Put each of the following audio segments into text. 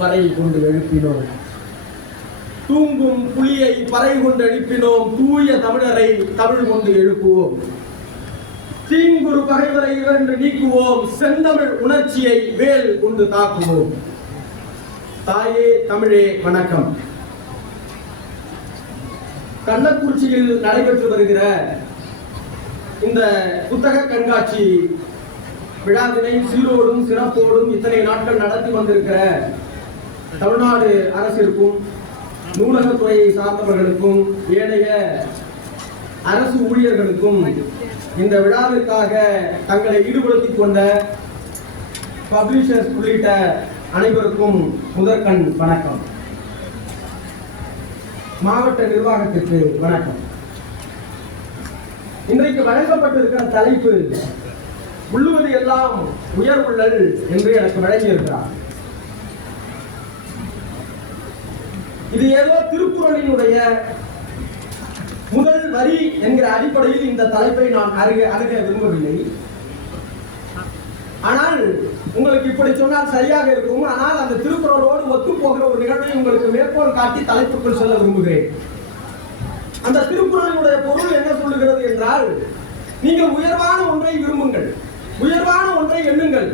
பறை கொண்டு எழுப்பினோம், தூங்கும் புலியை பறை கொண்டு எழுப்பினோம், தூய தமிழரை தமிழ் கொண்டு எழுப்புவோம், தீங்குறு பகைவரை இவரென்று நீக்குவோம், செந்தமிழ் உணர்ச்சியை வேல் கொண்டு தாக்குவோம். தாயே தமிழே வணக்கம். கள்ளக்குறிச்சியில் நடைபெற்று வருகிற இந்த புத்தக கண்காட்சி விழாவினை சீரோடும் சிறப்போடும் இத்தனை நாட்கள் நடத்தி வந்திருக்கிற தமிழ்நாடு அரசிற்கும் நூலகத்துறையை சார்ந்தவர்களுக்கும் ஏனைய அரசு ஊழியர்களுக்கும் இந்த விழாவிற்காக தங்களை ஈடுபடுத்திக் கொண்ட பப்ளிஷர்ஸ் உள்ளிட்ட அனைவருக்கும் முதற்கண் வணக்கம். மாவட்ட நிர்வாகத்திற்கு வணக்கம். இன்றைக்கு வழங்கப்பட்டிருக்கிற தலைப்பு உள்ளுவது எல்லாம் உயர்வுள்ளல் என்று எனக்கு வழங்கியிருக்கிறார். இது ஏதோ திருக்குறளினுடைய முதல் வரி என்கிற அடிப்படையில் இந்த தலைப்பை நான் அருக விரும்பவில்லை. ஆனால் உங்களுக்கு இப்படி சொன்னால் சரியாக இருக்கும். ஆனால் அந்த திருக்குறளோடு ஒத்து போகிற ஒரு நிகழ்வை உங்களுக்கு மேற்கோள் காட்டி தலைப்புக்குள் செல்ல விரும்புகிறேன். அந்த திருக்குறளினுடைய பொருள் என்ன சொல்லுகிறது என்றால், நீங்கள் உயர்வான ஒன்றை விரும்புங்கள், உயர்வான ஒன்றை எண்ணுங்கள்,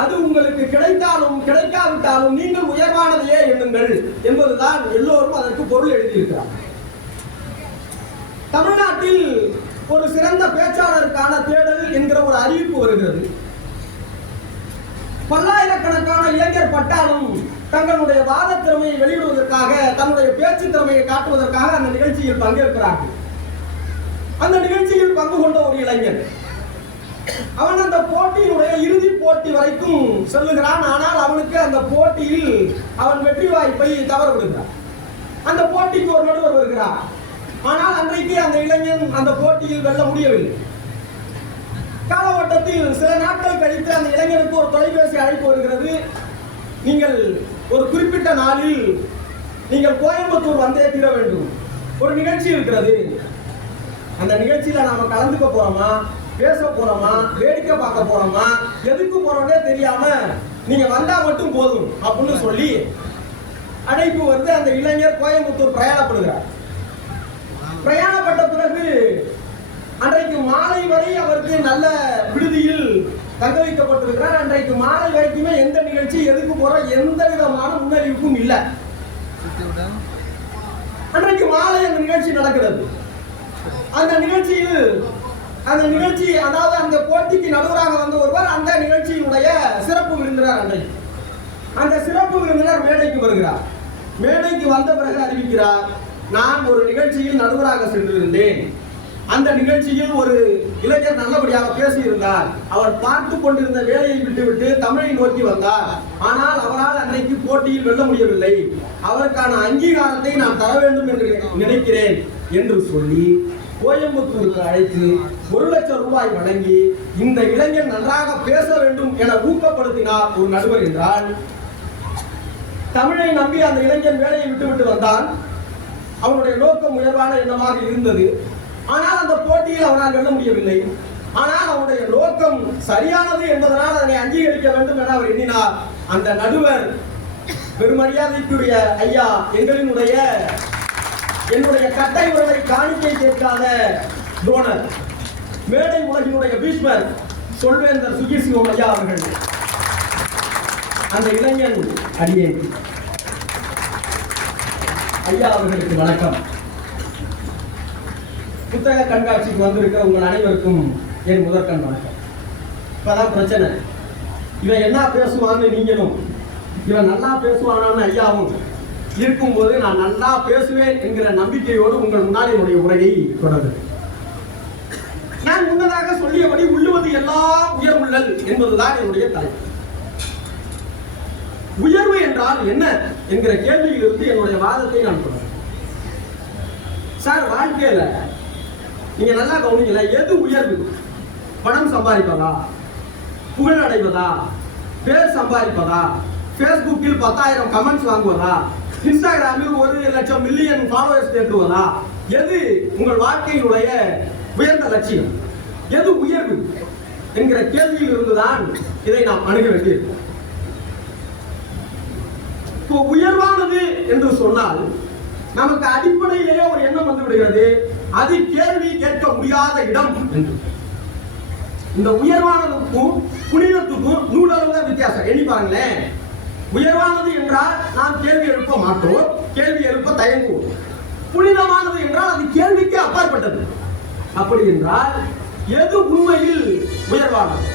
அது உங்களுக்கு கிடைத்தாலும் கிடைக்காவிட்டாலும் நீங்கள் உயர்வானதையே எண்ணுங்கள் என்பதுதான் எல்லோரும் அதற்கு பொருள் எழுதியிருக்கிறார். தமிழ்நாட்டில் ஒரு சிறந்த பேச்சாளருக்கான தேடல் என்கிற ஒரு அறிவிப்பு வருகிறது. பல்லாயிரக்கணக்கான இளைஞர் பட்டாலும் தங்களுடைய வாத திறமையை வெளியிடுவதற்காக, தன்னுடைய பேச்சு திறமையை காட்டுவதற்காக அந்த நிகழ்ச்சியில் பங்கேற்கிறார்கள். அந்த நிகழ்ச்சியில் பங்கு கொண்ட ஒரு இளைஞர், அவன் அந்த போட்டியினுடைய இறுதி போட்டி வரைக்கும் செல்லுகிறான். ஆனால் அவனுக்கு அந்த போட்டியில் அவன் வெற்றி வாய்ப்பை தவற விடுகிறான். அந்த போட்டிக்கு ஒரு நடுவர் வருகிறார். ஆனால் அன்றைக்கு அந்த இளைஞன் அந்த போட்டியில் வெல்ல முடியவில்லை. காலகட்டத்தில் சில நாட்கள் கழித்து அந்த இளைஞனுக்கு ஒரு தொலைபேசி அழைப்பு வருகிறது. நீங்கள் ஒரு குறிப்பிட்ட நாளில் நீங்கள் கோயம்புத்தூர் வந்தே தீர வேண்டும், ஒரு நிகழ்ச்சி இருக்கிறது, அந்த நிகழ்ச்சியில நாம கலந்துக்க போறோமா, பேச போறோமா, வேடிக்கை பார்க்க போறோமா, எதுக்கு போறோம்னே தெரியாம நீங்க வந்தா மட்டும் போதும் அப்படின்னு சொல்லி அழைப்பு வந்து அந்த இளைஞர் கோயம்புத்தூர் பிரயாணப்படுகிறார். பிரயாணப்பட்ட பிறகு அன்றைக்கு மாலை வரை அவருக்கு நல்ல விடுதியில் தங்க வைக்கப்பட்டிருக்கிறார். அன்றைக்கு மாலை வரைக்குமே எந்த நிகழ்ச்சி, எதுக்கு போறோம், எந்த விதமான முன்னறிவிப்பும் இல்லை. அன்றைக்கு மாலை அந்த நிகழ்ச்சி நடக்கிறது. அந்த நிகழ்ச்சி அதாவது அந்த போட்டிக்கு நடுவராக வந்த ஒருவர் அந்த நிகழ்ச்சியினுடைய சிறப்பு விருந்தினர். அன்றைக்கு அந்த சிறப்பு விருந்தினர் மேடைக்கு வருகிறார். மேடைக்கு வந்த பிறகு அறிவிக்கிறார், நான் ஒரு நிகழ்ச்சியில் நடுவராக சென்றிருந்தேன். அந்த நிகழ்ச்சியில் ஒரு இளைஞர் நல்லபடியாக பேசியிருந்தார். அவர் பார்த்து கொண்டிருந்த வேலையை விட்டுவிட்டு தமிழை நோக்கி வந்தார். ஆனால் அவரால் அன்றைக்கு போட்டியில் வெல்ல முடியவில்லை. அவருக்கான அங்கீகாரத்தை நான் தர வேண்டும் என்று நினைக்கிறேன் என்று சொல்லி கோயம்புத்தூருக்கு அழைத்து 1 லட்சம் ரூபாய் வழங்கி இந்த இளைஞர் நன்றாக பேச வேண்டும் என ஊக்கப்படுத்தினார் ஒரு நடுவர் என்றால், தமிழை நம்பி அந்த இளைஞன் வேலையை விட்டுவிட்டு வந்தான். அவனுடைய நோக்கம் உயர்வான எண்ணமாக இருந்தது. ஆனால் அந்த போட்டியில் அவனால் வெல்ல முடியவில்லை. ஆனால் அவனுடைய நோக்கம் சரியானது என்பதனால் அதனை அங்கீகரிக்க வேண்டும் என அவர் எண்ணினார். அந்த நடுவர் பெருமரியாதைக்குரிய ஐயா, என்னுடைய கட்டை உறவை காணிக்கை கேட்காத டோனர், மேடை உலகினுடைய பீஷ்மர் சொல்வேந்தர் சுகீசிவம் ஐயா அவர்கள், அந்த இளைஞன் அடியேன் ஐயா அவர்களுக்கு வணக்கம். புத்தக கண்காட்சிக்கு வந்திருக்கிற உங்கள் அனைவருக்கும் என் முதற்கண் வணக்கம். இப்பதான் பிரச்சனை, இவன் என்ன பேசுவான்னு நீங்களும், இவன் நல்லா பேசுவானான்னு ஐயாவும் இருக்கும்போது நான் நல்லா பேசுவேன் என்கிற நம்பிக்கையோடு உங்கள் முன்னாடி என்னுடைய உரையை தொடர்கிறேன். நான் முன்னதாக சொல்லியபடி உள்ளுவது எல்லாம் உயர்வுள்ளல் என்பதுதான் என்னுடைய தலைப்பு. உயர்வு என்றால் என்ன என்கிற கேள்வியிலிருந்து என்னுடைய வாதத்தை நான் தொடர்கிறேன். சார், வாழ்க்கையில நீங்க நல்லா கவனிக்கல, எது உயர்வு? பணம் சம்பாதிப்பதா, புகழ் அடைவதா, பேர் சம்பாதிப்பதா, பேஸ்புக்கில் 10,000 கமெண்ட்ஸ் வாங்குவதா, இன்ஸ்டாகிராமில் 1 லட்சம் மில்லியன் ஃபாலோவர்ஸ் தேடுவதா? எது உங்கள் வாழ்க்கையினுடைய உயர்ந்த லட்சியம்? எது உயர்வு என்கிற கேள்வியில் இருந்துதான் இதை நாம் அணுக வேண்டியிருக்கும். இப்போ உயர்வானது என்று சொன்னால் நமக்கு அடிப்படையிலேயே ஒரு எண்ணம் வந்து விடுகிறது, அது கேள்வி கேட்க முடியாத இடம் என்று. இந்த உயர்வானதுக்கும் புனிதத்துக்கும் நூலளவு தான் வித்தியாசம். எண்ணி பாருங்களேன். உயர்வானது என்றால் நாம் கேள்வி எழுப்ப மாட்டோம், கேள்வி எழுப்ப தயங்குவோம். புனிதமானது என்றால் அது கேள்விக்கு அப்பாற்பட்டது. அப்படி என்றால் எது உண்மையில் உயர்வானது?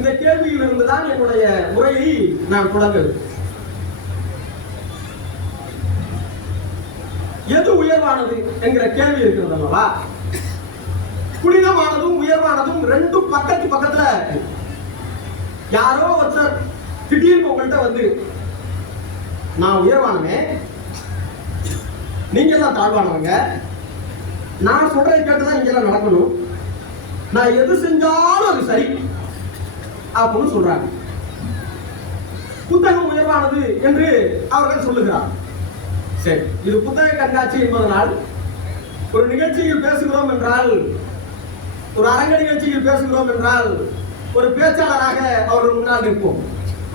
இந்த கேள்வியில் இருந்துதான் என்னுடைய உரையை நான் தொடங்குவேன். எது உயர்வானது என்கிற கேள்வி இருக்கிறது அல்லவா? புனிதமானதும் உயர்வானதும் ரெண்டும் பக்கத்து பக்கத்துல. யாரோ ஒருத்தர் திடீர்னு உங்கள்கிட்ட வந்து, நான் உயர்வானவே, நீங்க எல்லாம் தாழ்வானவங்க, நான் சொல்றதை கேட்டுதான் நீங்க எல்லாம் நடக்கணும், நான் எது செஞ்சாலும் அது சரி அப்படின்னு சொல்றாங்க. புத்தகம் உயர்வானது என்று அவர்கள் சொல்லுகிறார். சரி, இது புத்தக கண்காட்சி என்பதனால் ஒரு நிகழ்ச்சியில் பேசுகிறோம் என்றால், ஒரு அரங்க நிகழ்ச்சியில் பேசுகிறோம் என்றால் ஒரு பேச்சாளராக அவர்கள் முன்னால் நிற்போம்.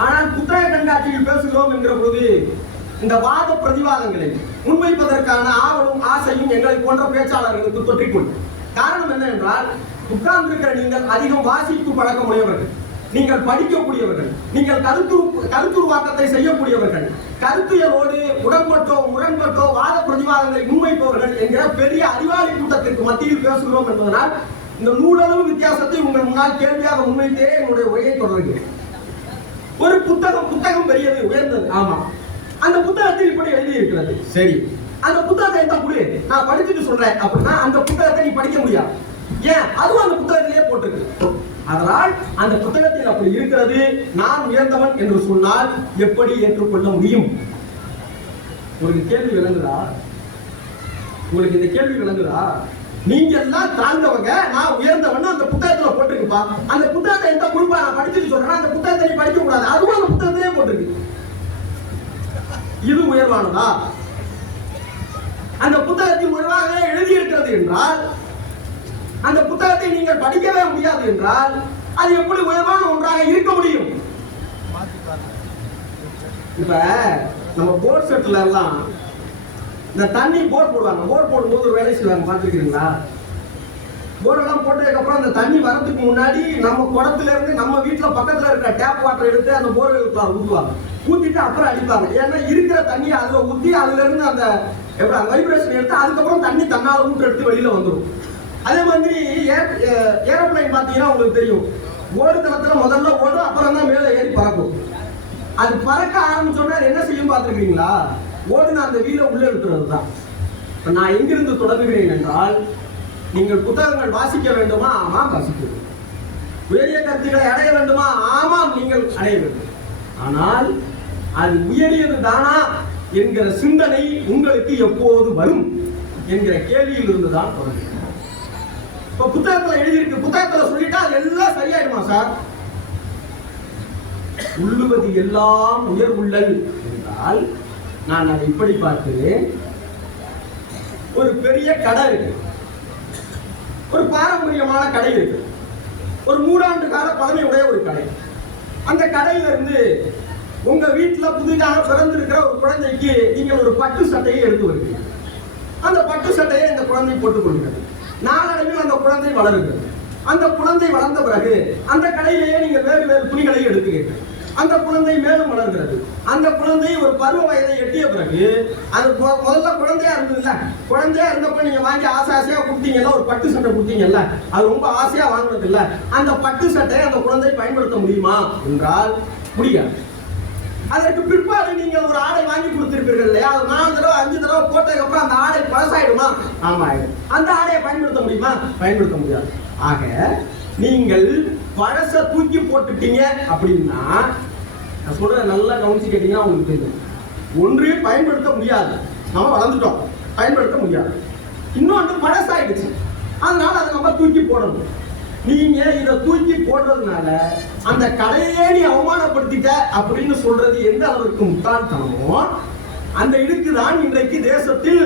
ஆனால் புத்தக கண்காட்சியில் பேசுகிறோம் என்கிற பொழுது இந்த வாத பிரதிவாதங்களை முன்வைப்பதற்கான ஆவலும் ஆசையும் எங்களை போன்ற பேச்சாளர்களுக்கு தொற்றிக்கொள்ளும். காரணம் என்ன என்றால், உட்கார்ந்திருக்கிற நீங்கள் அதிகம் வாசிப்பு பழக்கமுடையவர்கள், நீங்கள் படிக்கக்கூடியவர்கள், நீங்கள் கருத்துருவாக்கத்தை செய்யக்கூடியவர்கள், கருத்தியலோடு உடன்பட்டோ முரண்பட்டோ வாத பிரதிவாதங்களை முன்வைப்பவர்கள் என்கிற பெரிய அறிவாளி கூட்டத்திற்கு மத்தியில் பேசுகிறோம் என்பதனால் இந்த நூலளவு வித்தியாசத்தை உங்கள் முன்னால் கேள்வியாக முன்வைத்தே என்னுடைய உரையை தொடர்கிறேன். ஒரு புத்தகம் பெரியது, உயர்ந்தது, ஆமா. அந்த புத்தகத்தில் இப்படி எழுதி இருக்கிறது. சரி, அந்த புத்தகத்தை எந்த புடி நான் படிச்சுட்டு சொல்றேன் அப்படின்னா அந்த புத்தகத்தை நீ படிக்க முடியாது. ஏன்? அதுவும் அந்த புத்தகத்திலேயே போட்டிருக்கு. அதனால் அந்த புத்தகத்தில் அப்படி இருக்கிறது. நான் உயர்ந்தவன் என்று சொன்னால் எப்படி ஏற்றுக்கொள்ள முடியும்? உங்களுக்கு கேள்வி விளங்குதா? உங்களுக்கு இந்த கேள்வி விளங்குதா? நீங்க எல்லாம் தாழ்ந்தவங்க, நான் உயர்ந்தவன் அந்த புத்தகத்துல போட்டிருக்குப்பா. அந்த புத்தகத்தை எந்த குழுப்பா நான் படிச்சுட்டு சொல்றேன், அந்த புத்தகத்தை நீ படிக்க கூடாது, அதுவும் அந்த புத்தகத்திலேயே போட்டிருக்கு. இது உயர்வானதா? அந்த புத்தகத்தில் உயர்வாக எழுதி இருக்கிறது என்றால், அந்த புத்தகத்தை நீங்கள் படிக்கவே முடியாது என்றால் அது எப்படி உயர்வான ஒன்றாக இருக்க முடியும்? இப்ப நம்ம போர்ட் செட்ல எல்லாம் இந்த தண்ணி போர்ட் போடுவாங்க. போர்ட் போடும்போது ஒரு வேலை செய்வாங்க, பார்த்துருக்கீங்களா? போர்டெல்லாம் போட்டதுக்கு அப்புறம் அந்த தண்ணி வரதுக்கு முன்னாடி நம்ம குடத்துல இருந்து நம்ம வீட்டுல பக்கத்துல இருக்கிற டேப் வாட்டர் எடுத்து அந்த போர்வெல் ஊற்றுவாங்க. ஊத்திட்டு அப்புறம் அடிப்பாங்க. ஏன்னா இருக்கிற தண்ணியை அதுல ஊற்றி அதுல இருந்து அந்த வைப்ரேஷன் எடுத்து அதுக்கப்புறம் தண்ணி தன்னால ஊற்று எடுத்து வெளியில வந்துடும். அதே மாதிரி ஏரோப்ளைன் பார்த்தீங்கன்னா உங்களுக்கு தெரியும், ஓடு தளத்துல முதல்ல ஓடும், அப்புறம் தான் மேலே ஏறி பறக்கும். அது பறக்க ஆரம்பிச்சோன்னா என்ன செய்யும் பார்த்துருக்கீங்களா? ஓடுன அந்த வீலை உள்ள எடுத்துறது தான். இப்போ நான் எங்கிருந்து தொடங்குகிறேன் என்றால், நீங்கள் புத்தகங்கள் வாசிக்க வேண்டுமா? ஆமாம், வாசிக்க வேண்டும். உயரிய கருத்துக்களை அடைய வேண்டுமா? ஆமாம், நீங்கள் அடைய வேண்டும். ஆனால் அது உயரியது தானா என்கிற சிந்தனை உங்களுக்கு எப்போது வரும் என்கிற கேள்வியில் இருந்துதான் தொடங்குகிறது. இப்ப புத்தகத்துல எழுதியிருக்கு, புத்தகத்துல சொல்லிட்டா அது எல்லாம் சரியாயிடுமா சார்? உள்ளுவது எல்லாம் உயர்வுள்ளல் என்றால் நான் அதை இப்படி பார்க்கிறேன். ஒரு பெரிய கடை இருக்கு, ஒரு பாரம்பரியமான கடை இருக்கு, ஒரு 3 ஆண்டு கால பழமையுடைய ஒரு கடை. அந்த கடையில இருந்து உங்க வீட்டுல புதிதாக பிறந்திருக்கிற ஒரு குழந்தைக்கு நீங்கள் ஒரு பட்டு சட்டையை எடுத்து வருவீங்க. அந்த பட்டு சட்டையை இந்த குழந்தை போட்டுக் கொள்கிறது. நாளடைவில் அந்த குழந்தை வளருகிறது. அந்த குழந்தை வளர்ந்த பிறகு அந்த கடையிலேயே நீங்கள் வேறு வேறு துணிகளை எடுக்கிறீர்கள். அந்த குழந்தை மேலும் வளர்கிறது. அந்த குழந்தை ஒரு பருவ வயதை எட்டிய பிறகு, அது முதல்ல குழந்தையா இருந்ததுல்ல, குழந்தையா இருந்தப்ப நீங்க வாங்கி ஆசையா கொடுத்தீங்கல்ல, ஒரு பட்டு சட்டை கொடுத்தீங்கல்ல, அது ரொம்ப ஆசையா வாங்கினது இல்ல. அந்த பட்டு சட்டையை அந்த குழந்தை பயன்படுத்த முடியுமா என்றால் முடியாது. அதற்கு பிற்பாடு நீங்கள் ஒரு ஆடை வாங்கி கொடுத்திருப்பீர்கள் இல்லையா, அது 4 தடவை 5 தடவை போட்டதுக்கு அப்புறம் அந்த ஆடை பழசாயிடுமா? ஆமா, ஆயிடும். அந்த ஆடையை பயன்படுத்த முடியுமா? பயன்படுத்த முடியாது. ஆக நீங்கள் பழச தூக்கி போட்டுட்டீங்க அப்படின்னா, நான் சொல்ற நல்லா கவனிச்சு கேட்டீங்கன்னா உங்களுக்கு தெரியும், ஒன்று பயன்படுத்த முடியாது, நம்ம வளர்ந்துட்டோம், பயன்படுத்த முடியாது. இன்னொன்று பழசாயிடுச்சு, அதனால அதை நம்ம தூக்கி போடணும். நீங்க இதை தூக்கி போடுறதுனால அந்த கடையே நீ அவமானப்படுத்திட்ட அப்படின்னு சொல்றது எந்த அளவுக்கு முட்டாள்தனமோ அந்த இதுக்குதான் இன்றைக்கு தேசத்தில்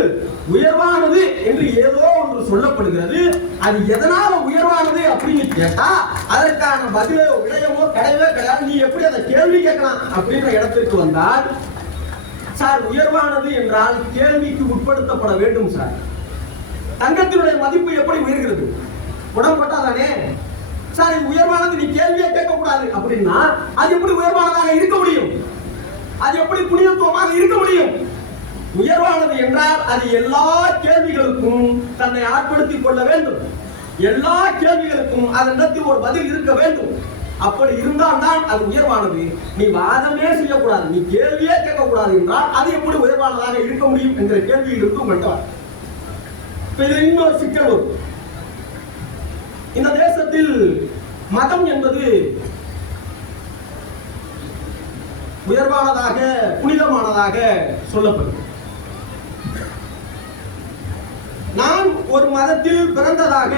உயர்வானது என்று ஏதோ ஒன்று சொல்லப்படுகிறது. அது எதனால உயர்வானது அப்படின்னு கேட்டா அதற்கான பதிலோ விடயமோ கிடையவே கிடையாது. நீ எப்படி அதை கேள்வி கேட்கலாம் அப்படின்ற இடத்திற்கு வந்தால் சார் உயர்வானது என்றால் கேள்விக்கு உட்படுத்தப்பட வேண்டும் சார். தங்கத்தினுடைய மதிப்பு எப்படி உயர்கிறது? உடம்பட்டாதானே சார். இது உயர்வானது, நீ கேள்வியே கேட்கக்கூடாது அப்படின்னா அது எப்படி உயர்வானதாக இருக்க முடியும்? அது எப்படி புனிதத்துவமாக இருக்க முடியும்? உயர்வானது என்றால் அது எல்லா கேள்விகளுக்கும் தன்னை ஆட்படுத்திக் கொள்ள வேண்டும். எல்லா கேள்விகளுக்கும் அதனிடத்தில் ஒரு பதில் இருக்க வேண்டும். அப்படி இருந்தால் தான் அது உயர்வானது. நீ வாதமே செய்யக்கூடாது, நீ கேள்வியே கேட்கக்கூடாது என்றால் அது எப்படி உயர்வானதாக இருக்க முடியும் என்ற கேள்வியிலிருந்து உங்கள்கிட்ட இது இன்னொரு சிக்கல் வரும். இந்த தேசத்தில் மதம் என்பது உயர்வானதாக புனிதமானதாக சொல்லப்படும். நான் ஒரு மதத்தில் பிறந்ததாக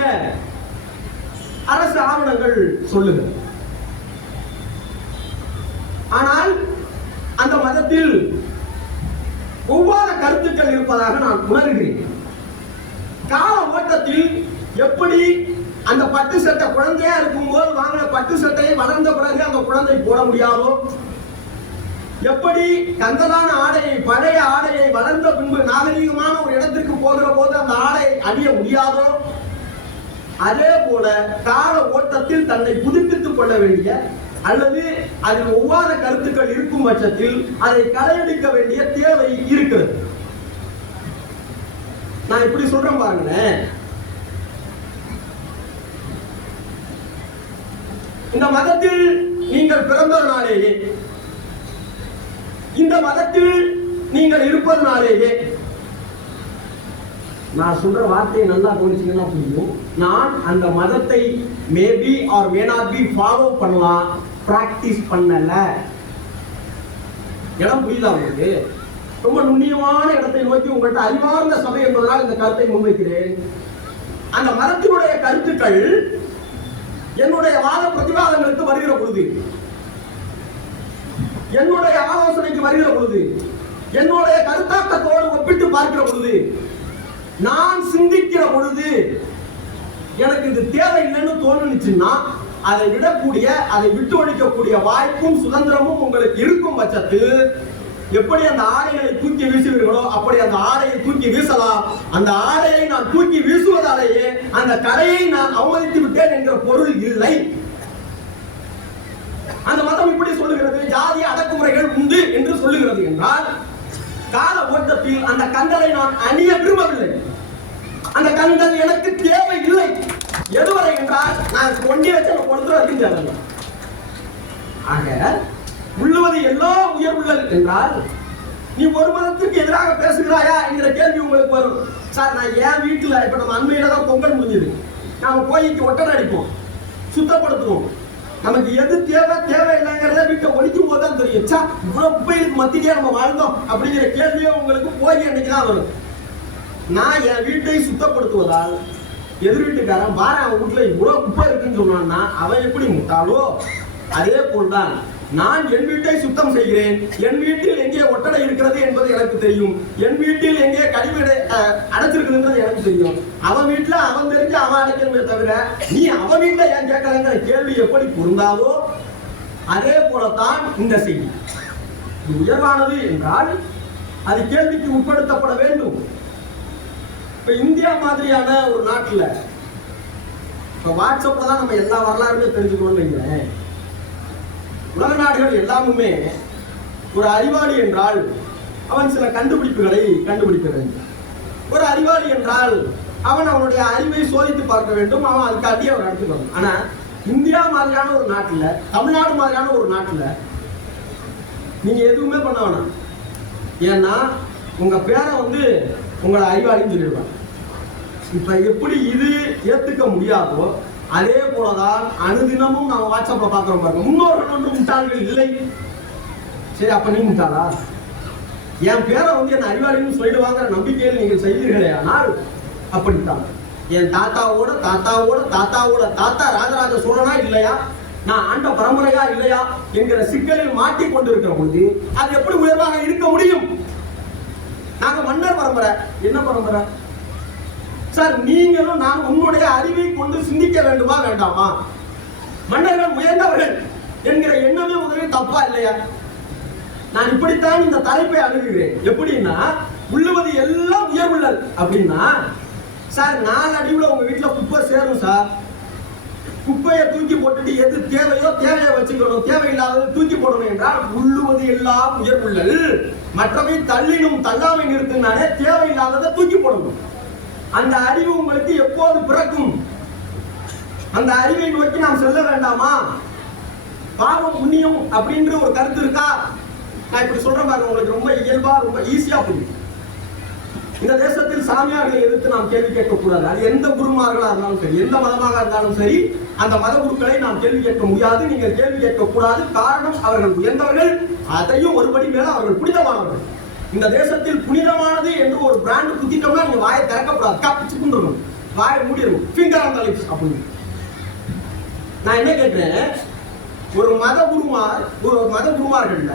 அரசு ஆவணங்கள் சொல்லுகிறது. ஆனால் அந்த மதத்தில் ஒவ்வாத கருத்துக்கள் இருப்பதாக நான் உணர்கிறேன். கால ஓட்டத்தில் எப்படி அந்த பட்டு சட்டை குழந்தையா இருக்கும்போது வாங்கின பட்டு சட்டையை வளர்ந்த பிறகு அந்த குழந்தை போட முடியாதோ, எப்படி கந்தலான ஆடையை பழைய ஆடையை வளர்ந்த பின்பு நாகரீகமான ஒரு இடத்திற்கு போகிற போது அந்த ஆடை அணிய முடியாதோ, அதே போல கால ஓட்டத்தில் தன்னை புதுப்பித்துக் கொள்ள வேண்டிய அல்லது அதில் ஒவ்வாத கருத்துக்கள் இருக்கும் பட்சத்தில் அதை களையெடுக்க வேண்டிய தேவை இருக்கிறது. நான் இப்படி சொல்றேன் பாருங்களேன். இந்த மதத்தில் நீங்கள் பிறந்ததனாலேயே, இந்த மதத்தில் நீங்கள் இருப்பதனாலேயே, நான் சொல்ற வார்த்தையை நல்லா கவனிச்சீங்கன்னா புரியும். நான் அந்த மதத்தை maybe R may not be follow பண்ணலாம், பிராக்டிஸ் பண்ணல. இடம் புரியுதா உங்களுக்கு? ரொம்ப நுண்ணியமான இடத்தை நோக்கி உங்கள்கிட்ட அறிவார்ந்த சபை என்பதனால் இந்த கருத்தை முன்வைக்கிறேன். அந்த மதத்தினுடைய கருத்துக்கள் என்னுடைய வாத பிரதிவாதங்களுக்கு வருகிற பொழுது, என்னுடைய ஆலோசனைக்கு வருகிற பொழுது, என்னுடைய கருத்தாக்கத்தோடு ஒப்பிட்டு பார்க்கிற பொழுது, நான் சிந்திக்கிற பொழுது எனக்கு இது தேவையில்லைன்னு தோணுச்சுன்னா அதை விடக்கூடிய, அதை விட்டு ஒழிக்கக்கூடிய வாய்ப்பும் சுதந்திரமும் உங்களுக்கு இருக்கும் பட்சத்தில் எப்படி அந்த ஆடைகளை தூக்கி வீசுவீர்களோ அப்படி அந்த ஆடையை தூக்கி வீசலாம். அந்த ஆடையை நான் தூக்கி வீசுவதாலேயே அந்த கடையை நான் அவமதித்து விட்டேன் என்கிற பொருள் இல்லை. அந்த மதம் இப்படி சொல்லுகிறது, ஜாதி அடக்குமுறைகள் உண்டு என்று சொல்லுகிறது என்றால் கால ஓட்டத்தில் அந்த கந்தலை நான் அணிய விரும்பவில்லை. அந்த கந்தல் எனக்கு தேவை இல்லை. எதுவரை என்றால் நான் கொண்டே வச்ச கொடுத்துருவதற்கு தேவை. ஆக உள்ளுவது எல்லா உயர்வுள்ளது என்றால் நீ ஒரு மதத்திற்கு எதிராக பேசுகிறாயா என்கிற கேள்வி உங்களுக்கு வரும். சார், நான் என் வீட்டில் இப்ப நம்ம அண்மையில தான் பொங்கல் முடிஞ்சது, நாம கோயிலுக்கு ஒட்டடை அடிப்போம், சுத்தப்படுத்துவோம். நமக்கு எது தேவை தேவையில்லைங்கிறத வீட்டை ஒழிக்கும் போது தான் தெரியும். சா, இவ்வளவு குப்பைகளுக்கு மத்தியிலே நம்ம வாழ்ந்தோம் அப்படிங்கிற கேள்வியே உங்களுக்கு போய் அன்னைக்கு தான் வரும். நான் என் வீட்டை சுத்தப்படுத்துவதால் எதிர் வீட்டுக்காரன் பாரு அவன் வீட்டுல இவ்வளவு குப்பை இருக்குன்னு சொன்னான்னா அவன் எப்படி முட்டாளோ அதே போல்தான் நான் என் வீட்டை சுத்தம் செய்கிறேன். என் வீட்டில் எங்கே ஒட்டடை இருக்கிறது என்பது எனக்கு தெரியும். என் வீட்டில் எங்கே கழிவறை அடைச்சிருக்குதுன்றது எனக்கு தெரியும். அவன் வீட்டுல அவன் தெரிஞ்சு அவன் அடைக்கணுமே தவிர நீ அவன் வீட்டுல ஏன் கேட்கறங்கிற கேள்வி எப்படி பொருந்தாதோ அதே போலத்தான் இந்த செய்தி. உயர்வானது என்றால் அது கேள்விக்கு உட்படுத்தப்பட வேண்டும். இப்ப இந்தியா மாதிரியான ஒரு நாட்டுல இப்ப வாட்ஸ்அப்ல தான் நம்ம எல்லா வரலாறுமே தெரிஞ்சுக்கணும்னு வைக்கிறேன். உலக நாடுகள் எல்லாமுமே ஒரு அறிவாளி என்றால் அவன் சில கண்டுபிடிப்புகளை கண்டுபிடிக்க வேண்டும். ஒரு அறிவாளி என்றால் அவன் அவனுடைய அறிவை சோதித்து பார்க்க வேண்டும், அவன் அதுக்காட்டி அவர் நடத்துக்கணும். ஆனா இந்தியா மாதிரியான ஒரு நாட்டுல, தமிழ்நாடு மாதிரியான ஒரு நாட்டுல நீங்க எதுவுமே பண்ண வேணாம். ஏன்னா உங்க பேரை உங்களை அறிவாளின்னு சொல்லிடுவாங்க. இப்ப எப்படி இது ஏத்துக்க முடியாதோ அதே போலதான் அனுதினமும் நம்ம வாட்ஸ்அப்ல பாக்குறோம் பாருங்க, முன்னோர்கள் ஒன்று முட்டாள்கள் இல்லை. சரி, அப்ப நீ முட்டாளா? என் பேரை என்ன அறிவாளின்னு சொல்லிடுவாங்கிற நம்பிக்கையில் நீங்கள் செய்வீர்களே ஆனால் அப்படித்தான். என் தாத்தாவோட தாத்தாவோட தாத்தாவோட தாத்தா ராஜராஜ சோழனா இல்லையா, நான் ஆண்ட பரம்பரையா இல்லையா என்கிற சிக்கலில் மாட்டிக் கொண்டிருக்கிற பொழுது அது எப்படி உயர்வாக இருக்க முடியும்? நாங்க மன்னர் பரம்பரை. என்ன பரம்பரை சார்? நீங்களும் நான் உன்னுடைய அறிவை கொண்டு சிந்திக்க வேண்டுமா வேண்டாமா? மன்னர்கள் உயர்ந்தவர்கள் என்கிற எண்ணமே முதலில் தப்பா இல்லையா? நான் இப்படித்தான் இந்த தலைப்பை அணுகுகிறேன். எப்படின்னா, உள்ளுவது எல்லாம் உயர்வுள்ளல் அப்படின்னா, சார் 4 அடிவுல உங்க வீட்டுல குப்பை சேரும் சார். குப்பையை தூக்கி போட்டுட்டு எது தேவையோ தேவையை வச்சுக்கணும், தேவையில்லாதது தூக்கி போடணும் என்றால் உள்ளுவது எல்லாம் உயர்வுள்ளல். மற்றவை தள்ளினும் தள்ளாமை நிறுத்தினாலே தேவையில்லாததை தூக்கி போடணும். அந்த அறிவு உங்களுக்கு எப்போது பிறக்கும்? அந்த அறிவை நோக்கி நாம் செல்ல வேண்டாமா? பாவம் புண்ணியம் அப்படின்ற ஒரு கருத்து இருக்கா? நான் இப்படி சொல்றேன் பாருங்க, உங்களுக்கு ரொம்ப இயல்பா ரொம்ப ஈஸியா புரியும். இந்த தேசத்தில் சாமியார்களை எதிர்த்து நாம் கேள்வி கேட்கக்கூடாது. அது எந்த குருமார்களா இருந்தாலும் சரி, எந்த மதமாக இருந்தாலும் சரி, அந்த மத குருக்களை நாம் கேள்வி கேட்க முடியாது. நீங்கள் கேள்வி கேட்கக்கூடாது. காரணம், அவர்கள் உயர்ந்தவர்கள், அதையும் ஒருபடி மேல அவர்கள் புனிதமானவர்கள். இந்த தேசத்தில் புனிதமானது என்று ஒரு பிராண்ட் குத்திட்டோம்னா நீங்க வாயை திறக்கக்கூடாது, காப்பிச்சுக்கணும், வாயை மூடிடும், ஃபிங்கர் ஆன் தி லிப்ஸ் அப்படின்னு. நான் என்ன கேட்கிறேன், ஒரு மத குருமார்கள்ல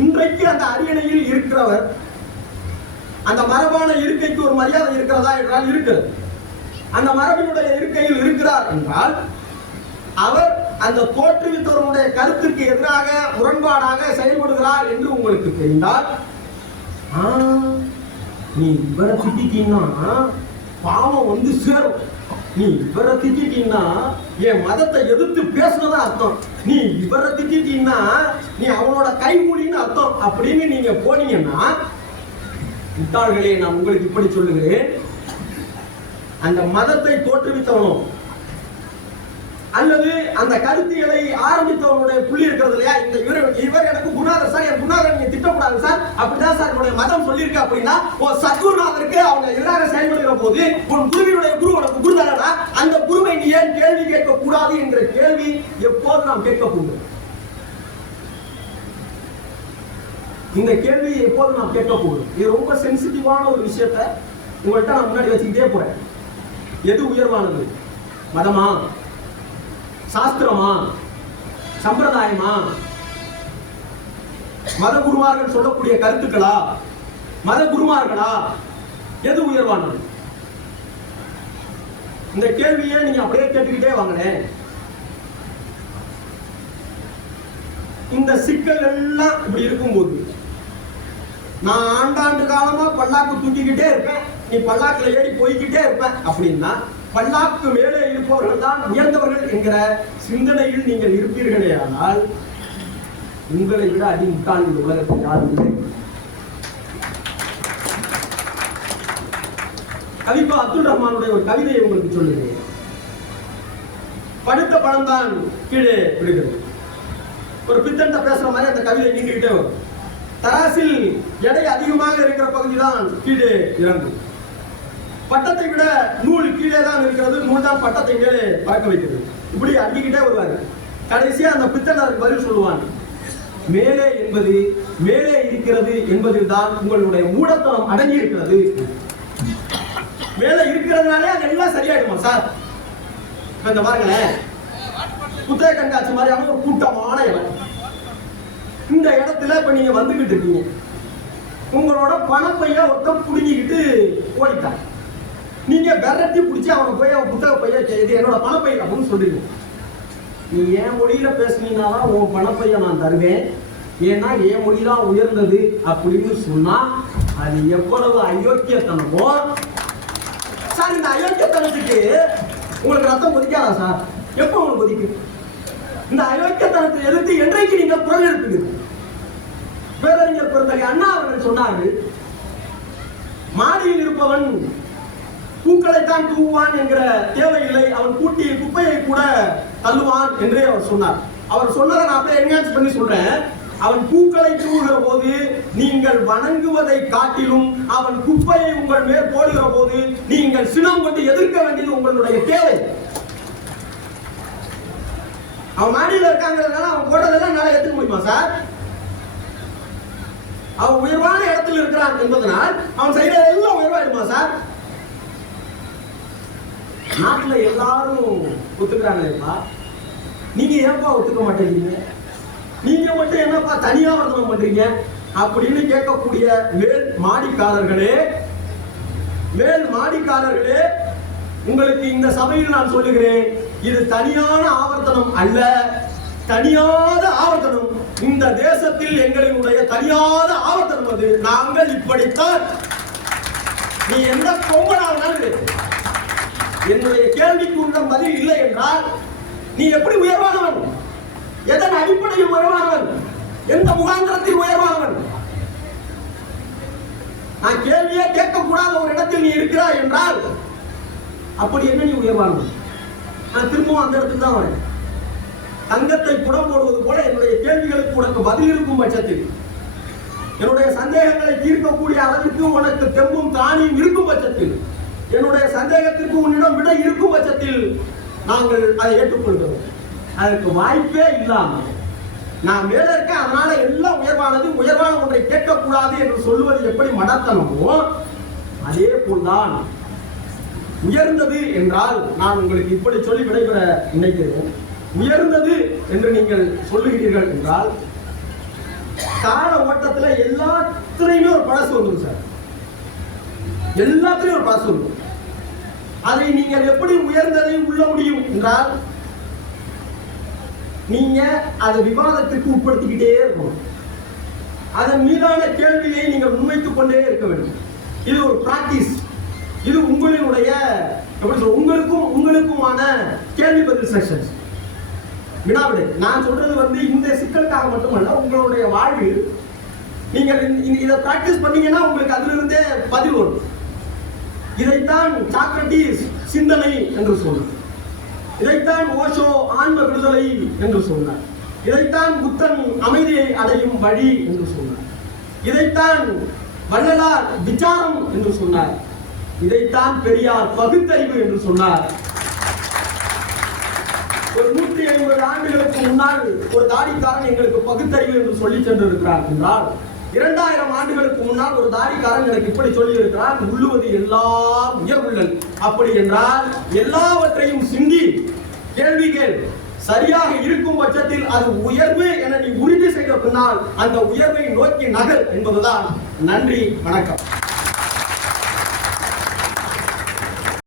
இன்றைக்கு அந்த அரியணையில் இருக்கிறவர், அந்த மரபான இருக்கைக்கு ஒரு மரியாதை இருக்கிறதா என்றால் இருக்கிறது. அந்த மரபினுடைய இருக்கையில் இருக்கிறார் என்றால் அவர் அந்த தோற்றுவித்தவருடைய கருத்துக்கு எதிராக முரண்பாடாக செயல்படுகிறார் என்று உங்களுக்கு தெரிந்தால், நீ இவரை திட்டிட்டீங்கன்னா பாவம் வந்து சேரும், நீ இவரை திட்டிட்டீங்கன்னா என் மதத்தை எதிர்த்து பேசுனதா அர்த்தம், நீ இவரை திட்டிட்டீங்கன்னா நீ அவனோட கைமூலின்னு அர்த்தம் அப்படின்னு நீங்க போனீங்கன்னா, முட்டாள்களே, நான் உங்களுக்கு இப்படி சொல்லுகிறேன், அந்த மதத்தை தோற்றுவித்தவனோ அல்லது அந்த கருத்தியலை ஆரம்பித்தவனுடைய புள்ளி இருக்கிறது இல்லையா, இந்த இவர் எனக்கு குருநாதர் சார், என் குருநாதர் நீங்க திட்டக்கூடாது சார், அப்படிதான் சார் என்னுடைய மதம் சொல்லியிருக்கு அப்படின்னா, உன் சத்குருநாதருக்கு அவங்க எதிராக செயல்படுகிற போது உன் குருவினுடைய குரு உனக்கு குருதாரா, அந்த குருவை நீ ஏன் கேள்வி கேட்க கூடாது என்ற கேள்வி எப்போது நாம் கேட்க போகிறோம்? இந்த கேள்வியை எப்போது நாம் கேட்க போகிறோம்? இது ரொம்ப சென்சிட்டிவான ஒரு விஷயத்தை உங்கள்கிட்ட நான் முன்னாடி வச்சுக்கிட்டே போறேன். எது உயர்வானது? மதமா, சாஸ்திரமா, சம்பிரதாயமா, மத குருமார்கள் சொல்லக்கூடிய கருத்துக்களா, மத குருமார்களா? எது உயர்வானது? இந்த கேள்வியை நீங்க அப்படியே கேட்டுக்கிட்டே வாங்களேன். இந்த சிக்கல் எல்லாம் இப்படி இருக்கும்போது, நான் ஆண்டாண்டு காலமா பல்லாக்கு தூக்கிக்கிட்டே இருப்பேன், நீ பல்லாக்குல ஏறி போய்கிட்டே இருப்பேன் அப்படின்னா, பல்லாக்கு மேலே இருப்பவர்கள் தான் உயர்ந்தவர்கள் என்கிற சிந்தனையில் நீங்கள் இருப்பீர்களே ஆனால், உங்களை விட அடிமுட்டால் இந்த உலகத்தில் யாரும் இல்லை. கவிப்பா அப்துல் ரஹ்மானுடைய ஒரு கவிதையை உங்களுக்கு சொல்லுகிறேன். படுத்த பணம் தான் கீழே விடுகிறது. ஒரு பித்தன்ட்ட பேசுற மாதிரி அந்த கவிதை நீங்கிட்டே வரும். தராசில் எடை அதிகமாக இருக்கிற பகுதி தான் கீழே இறங்கும். பட்டத்தை விட நூல் கீழே தான் இருக்கிறது, நூல் தான் பட்டத்தை மேலே பறக்க வைக்கிறது. இப்படி அடிக்கிட்டே வருவாரு. கடைசியா அந்த பித்தன் பதில் சொல்லுவான், மேலே என்பது மேலே இருக்கிறது என்பதில் தான் உங்களுடைய மூடத்தனம் அடங்கி இருக்கிறது. மேலே இருக்கிறதுனாலே அது எல்லாம் சரியாயிடுமா சார்? இந்த பாருங்களேன், புத்தக கண்காட்சி மாதிரியான ஒரு கூட்டமான இடம். இந்த இடத்துல இப்ப நீங்க வந்துகிட்டு இருக்கீங்க, உங்களோட பணப்பைய ஒருத்தம் புடுங்கிக்கிட்டு ஓடிட்டாங்க. நீங்க விரட்டி பிடிச்சி அவனை போய் அவன் புத்தக பைய இது என்னோட பணப்பை அப்படின்னு சொல்றீங்க. நீ என் மொழியில பேசுனீங்கன்னா உன் பணப்பைய நான் தருவேன், ஏன்னா என் மொழிதான் உயர்ந்தது அப்படின்னு சொன்னா அது எவ்வளவு அயோக்கியத்தனமோ சார். இந்த அயோக்கியத்தனத்துக்கு உங்களுக்கு ரத்தம் கொதிக்காதா சார்? எப்ப உங்களுக்கு கொதிக்கும்? இந்த அயோக்கியத்தனத்தை எதிர்த்து என்றைக்கு நீங்க குரல் எழுப்புங்க? பேரறிஞர் பெருந்தகை அண்ணா அவர்கள் சொன்னார்கள், மாடியில் இருப்பவன் பூக்களைத்தான் தூவான் என்கிற தேவையில்லை, அவன் கூட்டிய குப்பையை கூட தள்ளுவான் என்றே அவர் சொன்னார். அவர் சொன்னதை நான் அப்படியே என்ஹான்ஸ் பண்ணி சொல்றேன். அவன் பூக்களை தூவுகிற போது நீங்கள் வணங்குவதை காட்டிலும் அவன் குப்பையை உங்கள் மேல் போடுகிற போது நீங்கள் சினம் கொண்டு எதிர்க்க வேண்டியது உங்களுடைய தேவை. அவன் மாடியில் இருக்காங்கிறதுனால அவன் போட்டதெல்லாம் நல்லா ஏற்றுக்க முடியுமா சார்? அவன் உயர்வான இடத்தில் இருக்கிறான் என்பதனால் அவன் செய்யறதெல்லாம் உயர்வாயிடுமா சார்? நாட்டுல எல்லாரும் ஒத்துக்கிறாங்களேப்பா, நீங்க ஏன்பா ஒத்துக்க மாட்டேங்கிறீங்க? நீங்க மட்டும் என்னப்பா தனியா வர்த்தனம் பண்றீங்க அப்படின்னு கேட்கக்கூடிய மேல் மாடிக்காரர்களே, உங்களுக்கு இந்த சபையில் நான் சொல்லுகிறேன், இது தனியான ஆவர்த்தனம் அல்ல, தனியாத ஆவர்த்தனம். இந்த தேசத்தில் எங்களினுடைய தனியாத ஆவர்த்தனம் அது. நாங்கள் இப்படித்தான். நீ எந்த பொம்பளானாலும் என்னுடைய கேள்விக்கு உள்ள பதில் இல்லை என்றால் நீ எப்படி உயர்வானவன்? எதன் அடிப்படையில் உயர்வானவன்? எந்த முகாந்திரத்தில் உயர்வானவன்? நான் கேள்வியே கேட்கக்கூடாத ஒரு இடத்தில் நீ இருக்கிறாய் என்றால் அப்படி என்ன நீ உயர்வானவன்? நான் திரும்பவும் அந்த இடத்துக்கு தான் வரேன். தங்கத்தை புடம் போடுவது போல என்னுடைய கேள்விகளுக்கு உனக்கு பதில் இருக்கும் பட்சத்தில், என்னுடைய சந்தேகங்களை தீர்க்கக்கூடிய அளவிற்கு உனக்கு தெம்பும் தானியும் இருக்கும் பட்சத்தில், என்னுடைய சந்தேகத்திற்கு உன்னிடம் விட இருக்கும் பட்சத்தில் நாங்கள் அதை ஏற்றுக்கொள்கிறோம். அதற்கு வாய்ப்பே இல்லாமல் நான் மேல இருக்கேன் அதனால எல்லாம் உயர்வானது, உயர்வான ஒன்றை கேட்கக்கூடாது என்று சொல்லுவது எப்படி மடத்தனமோ அதே போல்தான் உயர்ந்தது என்றால் நான் உங்களுக்கு இப்படி சொல்லி விடைபெற நினைக்கிறேன். உயர்ந்தது என்று நீங்கள் சொல்லுகிறீர்கள் என்றால் கால ஓட்டத்தில் எல்லாத்திலையுமே ஒரு பழசு வந்துடும் சார். எல்லாத்திலையும் ஒரு பழசு வந்துடும். அதை நீங்கள் எப்படி உயர்ந்ததை உள்ள முடியும் என்றால் நீங்க அதை விவாதத்திற்கு உட்படுத்திக்கிட்டே இருக்கணும். அதன் மீதான கேள்வியை நீங்கள் முன்வைத்துக் கொண்டே இருக்க வேண்டும். இது ஒரு பிராக்டிஸ். இது உங்களுடைய உங்களுக்குமான கேள்வி பதில் செஷன்ஸ், வினாவிடை. நான் சொல்றது இந்த சிக்கலுக்காக மட்டுமல்ல, உங்களுடைய வாழ்வில் நீங்கள் இதை பிராக்டிஸ் பண்ணீங்கன்னா உங்களுக்கு அதிலிருந்தே பதில் வரும். இதைத்தான் சாக்ரட்டிஸ் சிந்தனை என்று சொன்னார். இதைத்தான் ஓஷோ ஆன்ம விடுதலை என்று சொன்னார். இதைத்தான் புத்தன் அமைதியை அடையும் வழி என்று சொன்னார். இதைத்தான் வள்ளலார் விசாரம் என்று சொன்னார். இதைத்தான் பெரியார் பகுத்தறிவு என்று சொன்னார். ஒரு 150 ஆண்டுகளுக்கு முன்னால் ஒரு தாடிக்காரன் எங்களுக்கு பகுத்தறிவு என்று சொல்லி சென்றிருக்கிறார் என்றால் 2000 ஆண்டுகளுக்கு முன்னால் ஒரு தாடிக்காரன் எனக்கு இப்படி சொல்லி இருக்கிறார், உள்ளுவது எல்லாம் உயர்வுள்ளல். அப்படி என்றால் எல்லாவற்றையும் சிந்தி கேள்விகள் சரியாக இருக்கும் பட்சத்தில் அது உயர்வு என நீ உறுதி செய்த பின்னால் அந்த உயர்வை நோக்கி நகர் என்பதுதான். நன்றி, வணக்கம்.